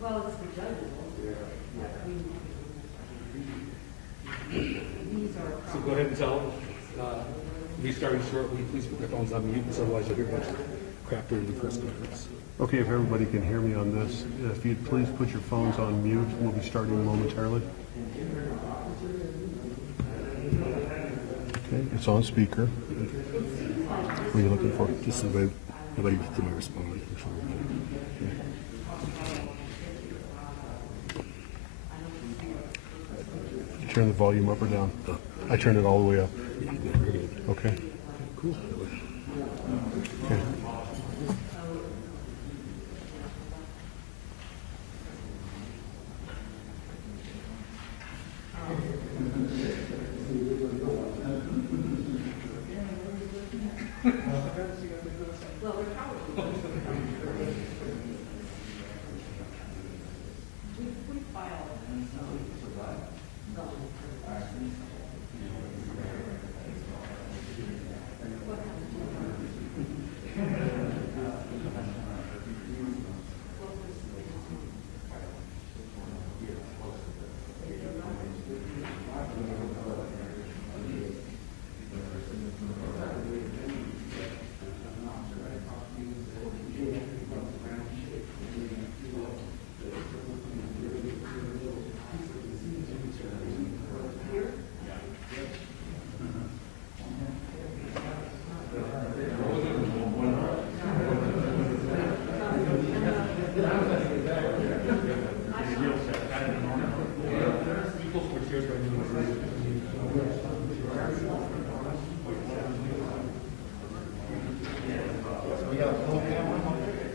Well, it's the judges. So go ahead and tell them. Restarting shortly. Please put your phones on mute, because otherwise you'll hear a bunch of crap during the first conference. Okay, if everybody can hear me on this, if you'd please put your phones on mute, we'll be starting momentarily. Okay, it's on speaker. What are you looking for? Just so nobody can respond. Did you turn the volume up or down? I turned it all the way up. Yeah, very good. Okay. Cool. Okay.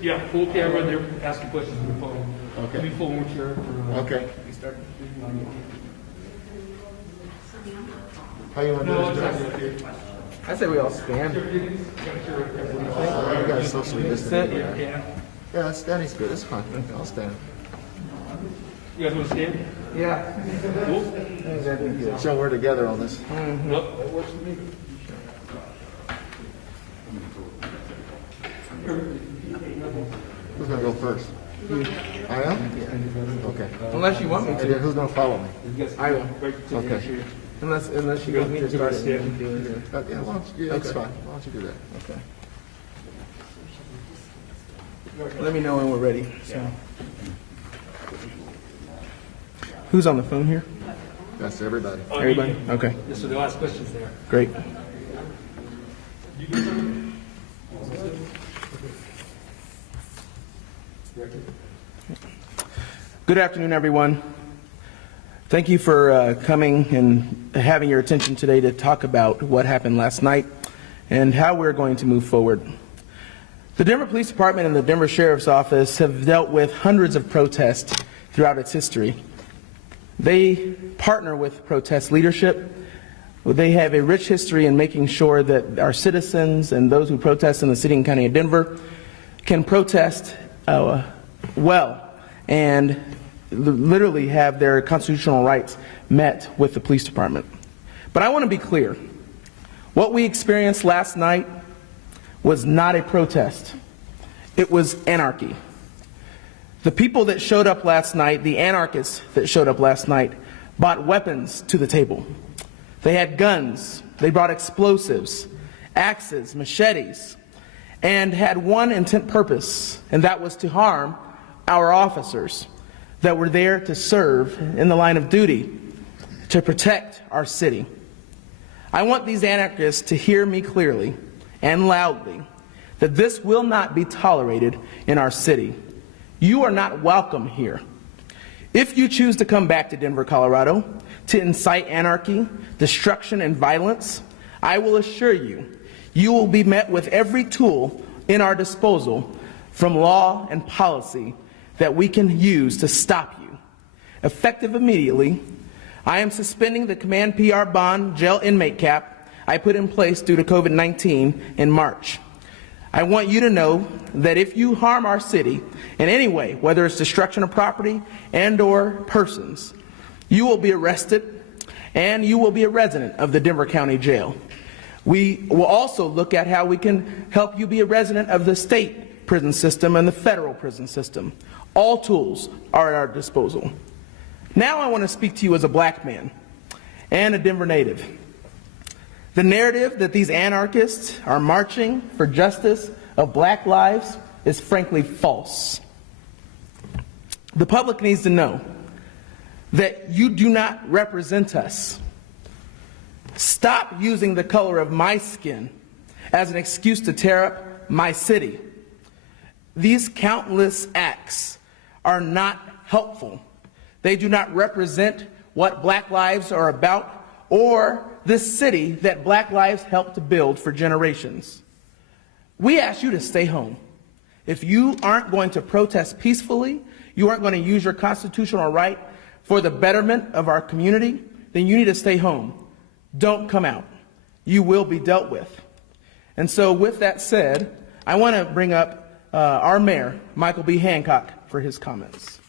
Yeah, full camera, they're asking questions on the phone. Okay. Let me pull more chair for, Okay. How you want to do No, this, it's Joe? not here. I say we all stand. You guys social distance. Yeah. Yeah, standing's good. It's fine. I'll stand. You guys want to stand? Yeah. Cool. So we're together on this. Nope, that works for me. Who's gonna go first? I am? Okay. Unless you want me And to. then who's gonna follow me? You guys I will. right to the Okay. edge here. Unless you want me to start it. Yeah, why don't you, yeah, that's fine. Why don't you do that? Okay. Let me know when we're ready. So. Who's on the phone here? That's everybody. Everybody? Okay. So they'll ask questions there. Great. Good afternoon, everyone. Thank you for coming and having your attention today to talk about what happened last night and how we're going to move forward. The Denver Police Department and the Denver Sheriff's Office have dealt with hundreds of protests throughout its history. They partner with protest leadership. They have a rich history in making sure that our citizens and those who protest in the city and county of Denver can protest well and literally have their constitutional rights met with the police department. But I want to be clear. What we experienced last night was not a protest. It was anarchy. The people that showed up last night, the anarchists that showed up last night, brought weapons to the table. They had guns, they brought explosives, axes, machetes, and had one intent purpose, and that was to harm our officers that were there to serve in the line of duty to protect our city. I want these anarchists to hear me clearly and loudly that this will not be tolerated in our city. You are not welcome here. If you choose to come back to Denver, Colorado, to incite anarchy, destruction, and violence, I will assure you, you will be met with every tool in our disposal from law and policy that we can use to stop you. Effective immediately, I am suspending the command PR bond jail inmate cap I put in place due to COVID-19 in March. I want you to know that if you harm our city in any way, whether it's destruction of property and or persons, you will be arrested and you will be a resident of the Denver County Jail. We will also look at how we can help you be a resident of the state prison system and the federal prison system. All tools are at our disposal. Now I want to speak to you as a black man and a Denver native. The narrative that these anarchists are marching for justice of black lives is frankly false. The public needs to know that you do not represent us. Stop using the color of my skin as an excuse to tear up my city. These countless acts are not helpful. They do not represent what black lives are about or this city that black lives helped to build for generations. We ask you to stay home. If you aren't going to protest peacefully, you aren't going to use your constitutional right for the betterment of our community, then you need to stay home. Don't come out. You will be dealt with. And so with that said, I want to bring up our mayor, Michael B. Hancock, for his comments.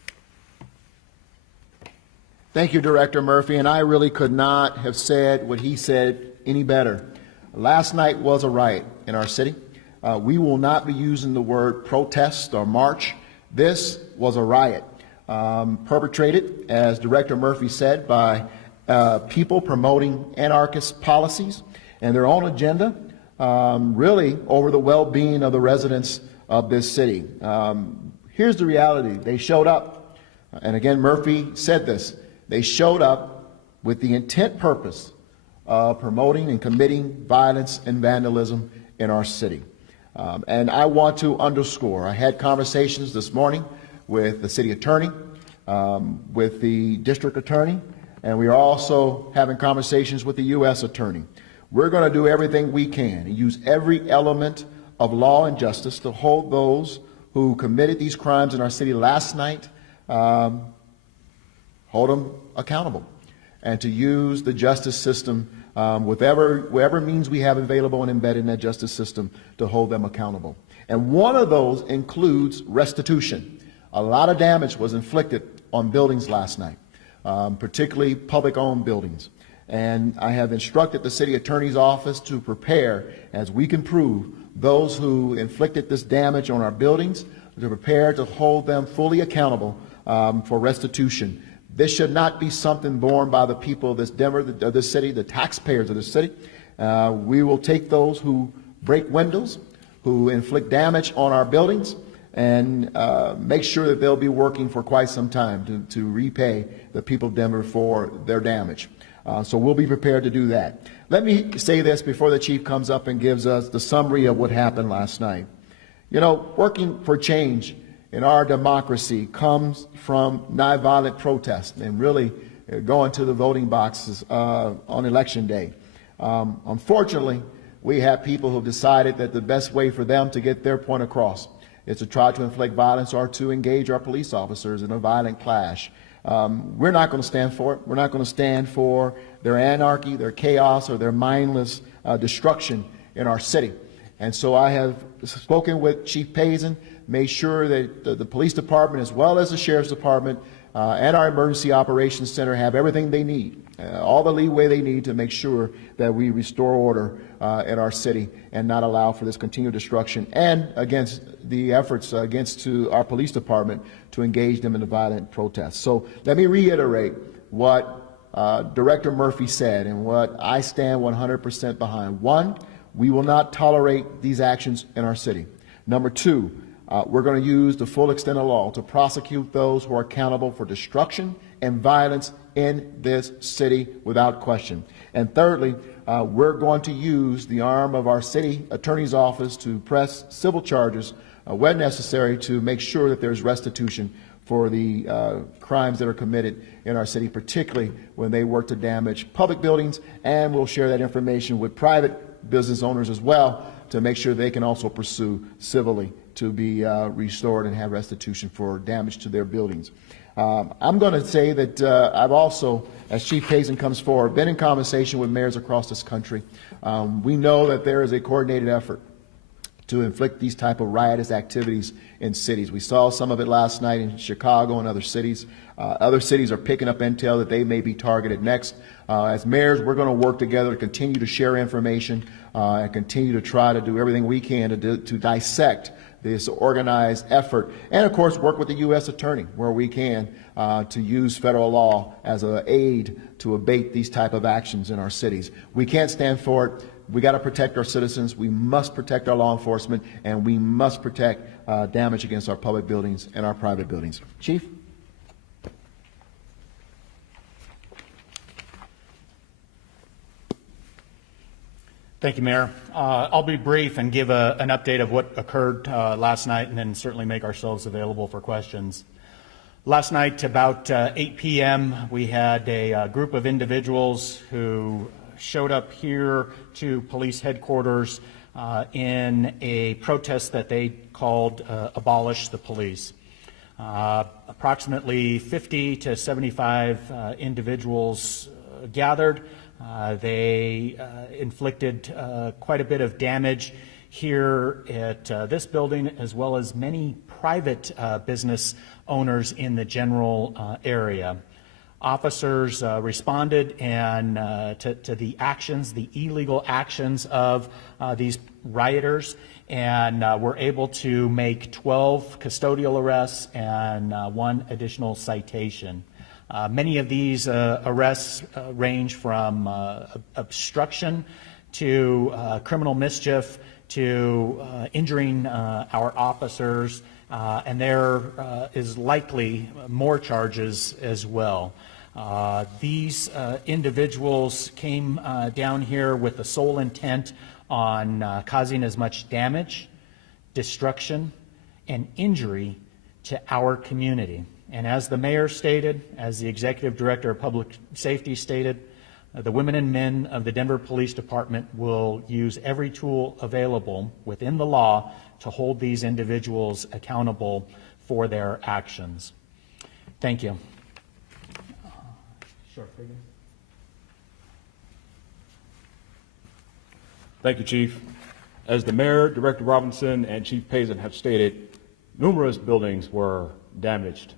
Thank you, Director Murphy, and I really could not have said what he said any better. Last night was a riot in our city. We will not be using the word protest or march. This was a riot, perpetrated, as Director Murphy said, by people promoting anarchist policies and their own agenda, really over the well-being of the residents of this city. Here's the reality. They showed up, and again, Murphy said this, they showed up with the intent purpose of promoting and committing violence and vandalism in our city. And I want to underscore, I had conversations this morning with the city attorney, with the district attorney, and we are also having conversations with the U.S. attorney. We're going to do everything we can and use every element of law and justice to hold those who committed these crimes in our city last night, hold them accountable, and to use the justice system, whatever means we have available and embedded in that justice system, to hold them accountable. And one of those includes restitution. A lot of damage was inflicted on buildings last night, particularly public-owned buildings. And I have instructed the city attorney's office to prepare, as we can prove, those who inflicted this damage on our buildings, to prepare to hold them fully accountable for restitution. This should not be something borne by the people of this Denver, of this city, the taxpayers of this city. We will take those who break windows, who inflict damage on our buildings, and make sure that they'll be working for quite some time to repay the people of Denver for their damage. So we'll be prepared to do that. Let me say this before the chief comes up and gives us the summary of what happened last night. You know, working for change in our democracy comes from nonviolent protest and really going to the voting boxes on election day. Unfortunately, we have people who've decided that the best way for them to get their point across is to try to inflict violence or to engage our police officers in a violent clash. We're not going to stand for it. We're not going to stand for their anarchy, their chaos, or their mindless destruction in our city. And so I have spoken with Chief Payson, made sure that the police department, as well as the sheriff's department and our emergency operations center, have everything they need, all the leeway they need to make sure that we restore order in our city and not allow for this continued destruction, and against the efforts against our police department to engage them in the violent protests. So let me reiterate what Director Murphy said and what I stand 100% behind. One, we will not tolerate these actions in our city. Number two, we're going to use the full extent of law to prosecute those who are accountable for destruction and violence in this city without question. And thirdly, we're going to use the arm of our city attorney's office to press civil charges when necessary to make sure that there's restitution for the crimes that are committed in our city, particularly when they work to damage public buildings. And we'll share that information with private business owners as well to make sure they can also pursue civilly to be restored and have restitution for damage to their buildings. I'm going to say that I've also, as Chief Payson comes forward, been in conversation with mayors across this country. We know that there is a coordinated effort to inflict these type of riotous activities in cities. We saw some of it last night in Chicago and other cities. Other cities are picking up intel that they may be targeted next. As mayors, we're going to work together to continue to share information and continue to try to do everything we can to dissect this organized effort, and of course work with the U.S. Attorney where we can to use federal law as an aid to abate these type of actions in our cities. We can't stand for it. We got to protect our citizens. We must protect our law enforcement, and we must protect damage against our public buildings and our private buildings. Chief? Thank you, Mayor. I'll be brief and give an update of what occurred last night, and then certainly make ourselves available for questions. Last night, about 8 p.m., we had a group of individuals who showed up here to police headquarters in a protest that they called Abolish the Police. Approximately 50 to 75 individuals gathered. They inflicted quite a bit of damage here at this building, as well as many private business owners in the general area. Officers responded and to the actions, the illegal actions of these rioters, and were able to make 12 custodial arrests and 1 additional citation. Many of these arrests range from obstruction to criminal mischief to injuring our officers, and there is likely more charges as well. These individuals came down here with the sole intent on causing as much damage, destruction, and injury to our community. And as the mayor stated, as the executive director of public safety stated, The women and men of the Denver Police Department will use every tool available within the law to hold these individuals accountable for their actions. Thank you. Short figure. Thank you, Chief. As the Mayor, Director Robinson, and Chief Payson have stated, numerous buildings were damaged,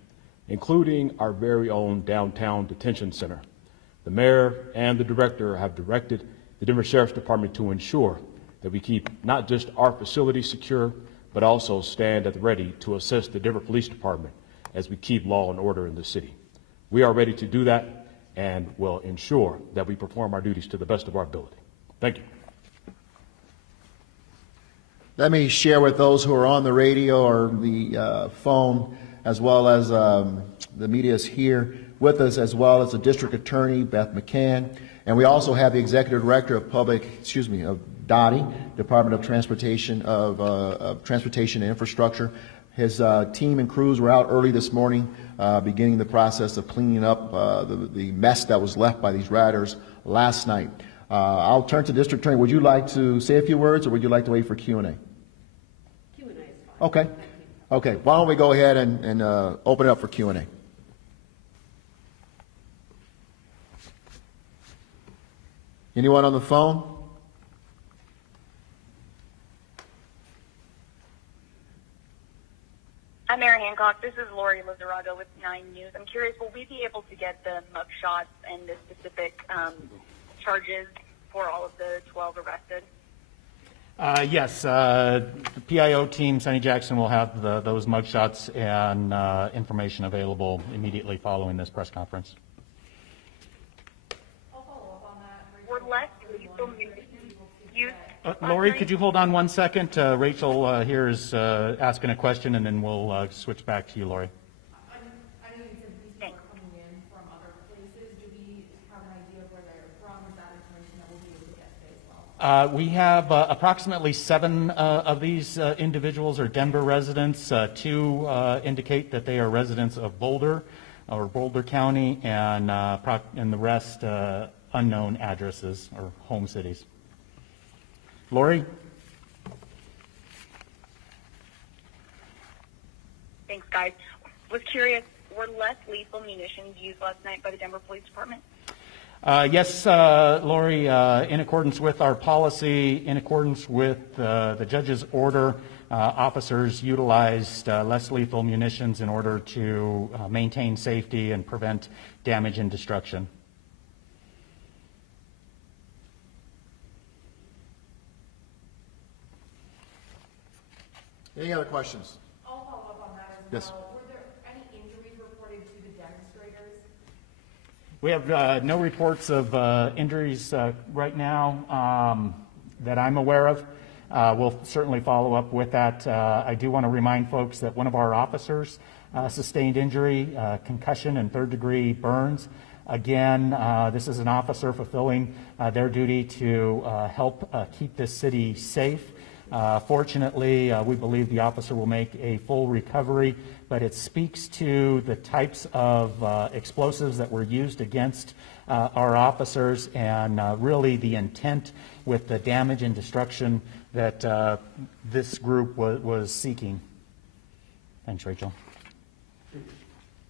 including our very own downtown detention center. The Mayor and the Director have directed the Denver Sheriff's Department to ensure that we keep not just our facilities secure, but also stand at the ready to assist the Denver Police Department as we keep law and order in the city. We are ready to do that and will ensure that we perform our duties to the best of our ability. Thank you. Let me share with those who are on the radio or the phone, as well as the media is here with us, as well as the District Attorney, Beth McCann. And we also have the Executive Director of of DOTI, Department of Transportation Transportation and Infrastructure. His team and crews were out early this morning, beginning the process of cleaning up the mess that was left by these riders last night. I'll turn to District Attorney. Would you like to say a few words, or would you like to wait for Q&A? Q&A is fine. Okay. Okay. Why don't we go ahead and open it up for Q&A? Anyone on the phone? I'm Mayor Hancock. This is Lori Lizarago with 9 News. I'm curious, will we be able to get the mugshots and the specific charges for all of the 12 arrested? Yes, the PIO team, Sonny Jackson, will have those mugshots and information available immediately following this press conference. I'll follow up on that. Were less lethal munitions used? Lori, could you hold on one second? Rachel here is asking a question, and then we'll switch back to you, Lori. I know you said these people are coming in from other places. Do we have an idea of where they're from? Is that information that we'll be able to get today as well? We have approximately 7 of these individuals are Denver residents. 2 indicate that they are residents of Boulder or Boulder County, and the rest unknown addresses or home cities. Lori? Thanks, guys. Was curious, were less lethal munitions used last night by the Denver Police Department? Yes, Lori, in accordance with our policy, in accordance with the judge's order, officers utilized less lethal munitions in order to maintain safety and prevent damage and destruction. Any other questions? I'll follow up on that as Yes. well. Were there any injuries reported to the demonstrators? We have no reports of injuries right now that I'm aware of. We'll certainly follow up with that. I do want to remind folks that one of our officers sustained injury, concussion, and third-degree burns. Again, this is an officer fulfilling their duty to help keep this city safe. Fortunately, we believe the officer will make a full recovery, but it speaks to the types of explosives that were used against our officers, and really the intent with the damage and destruction that this group was seeking. Thanks, Rachel.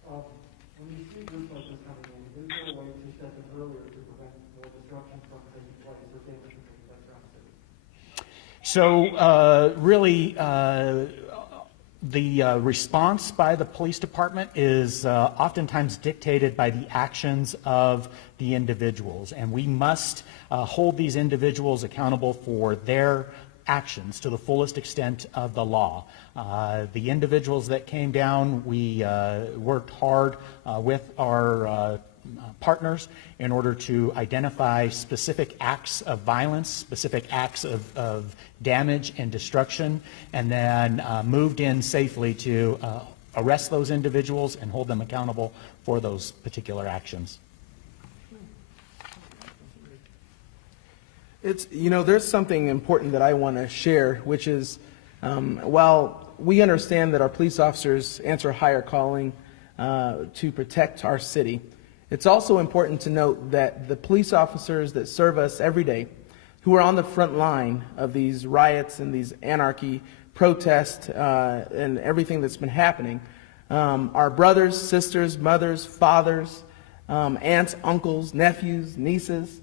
When you see groups like this coming in, is there a way to step in earlier to prevent more destruction from taking place or damage from taking place around the city? So really, the response by the police department is oftentimes dictated by the actions of the individuals, and we must hold these individuals accountable for their actions to the fullest extent of the law. The individuals that came down, we worked hard with our partners in order to identify specific acts of violence, specific acts of damage and destruction, and then moved in safely to arrest those individuals and hold them accountable for those particular actions. There's something important that I want to share, which is, while we understand that our police officers answer a higher calling to protect our city, It's also important to note that the police officers that serve us every day, who are on the front line of these riots and these anarchy protests and everything that's been happening, our brothers, sisters, mothers, fathers, aunts, uncles, nephews, nieces.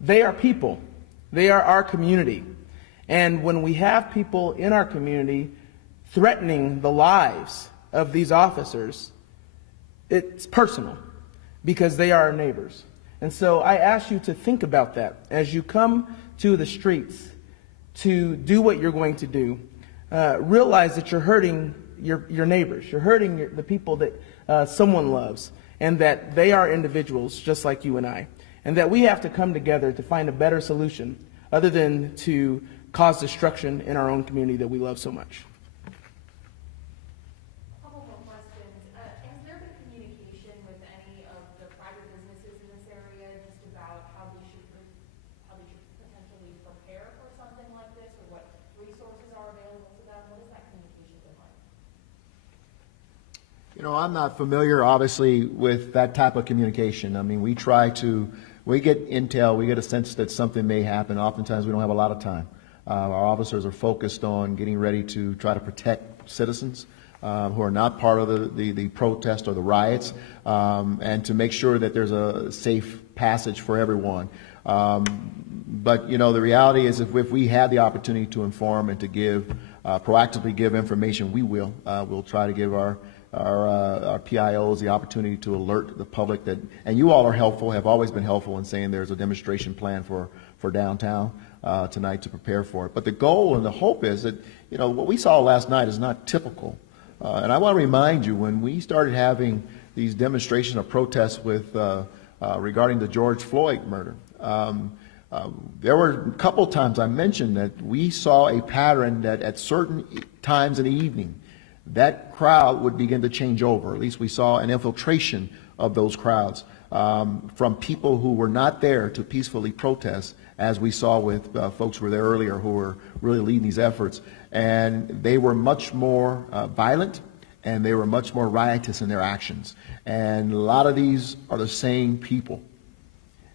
They are people. They are our community. And when we have people in our community threatening the lives of these officers, it's personal because they are our neighbors. And so I ask you to think about that as you come to the streets to do what you're going to do. Realize that you're hurting your neighbors. You're hurting the people that someone loves, and that they are individuals just like you and I, and that we have to come together to find a better solution other than to cause destruction in our own community that we love so much. A couple more questions. Has there been communication with any of the private businesses in this area just about how they should potentially prepare for something like this, or what resources are available to them? What has that communication been like? You know, I'm not familiar, obviously, with that type of communication. I mean, we get intel, we get a sense that something may happen. Oftentimes, we don't have a lot of time. Our officers are focused on getting ready to try to protect citizens who are not part of the protest or the riots, and to make sure that there's a safe passage for everyone. But, you know, the reality is if we have the opportunity to inform and to proactively give information, we will. We'll try to give our PIOs the opportunity to alert the public that, and you all are helpful, have always been helpful in saying there's a demonstration plan for downtown tonight to prepare for it. But the goal and the hope is that, you know, what we saw last night is not typical. And I want to remind you, when we started having these demonstrations or protests regarding the George Floyd murder, there were a couple times I mentioned that we saw a pattern that at certain times in the evening, that crowd would begin to change over. At least we saw an infiltration of those crowds from people who were not there to peacefully protest, as we saw with folks who were there earlier who were really leading these efforts. And they were much more violent, and they were much more riotous in their actions. And a lot of these are the same people.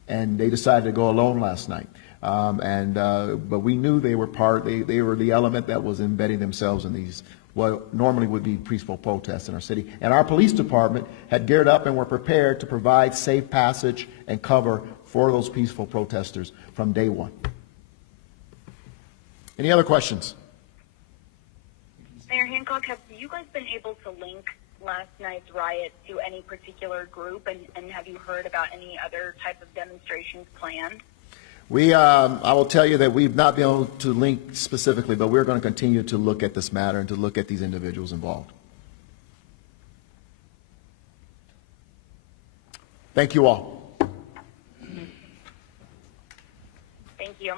And they decided to go alone last night. But we knew they were they were the element that was embedding themselves in these what normally would be peaceful protests in our city. And our police department had geared up and were prepared to provide safe passage and cover for those peaceful protesters from day one. Any other questions? Mayor Hancock, have you guys been able to link last night's riot to any particular group, and have you heard about any other type of demonstrations planned? I will tell you that we've not been able to link specifically, but we're going to continue to look at this matter and to look at these individuals involved. Thank you all. Thank you.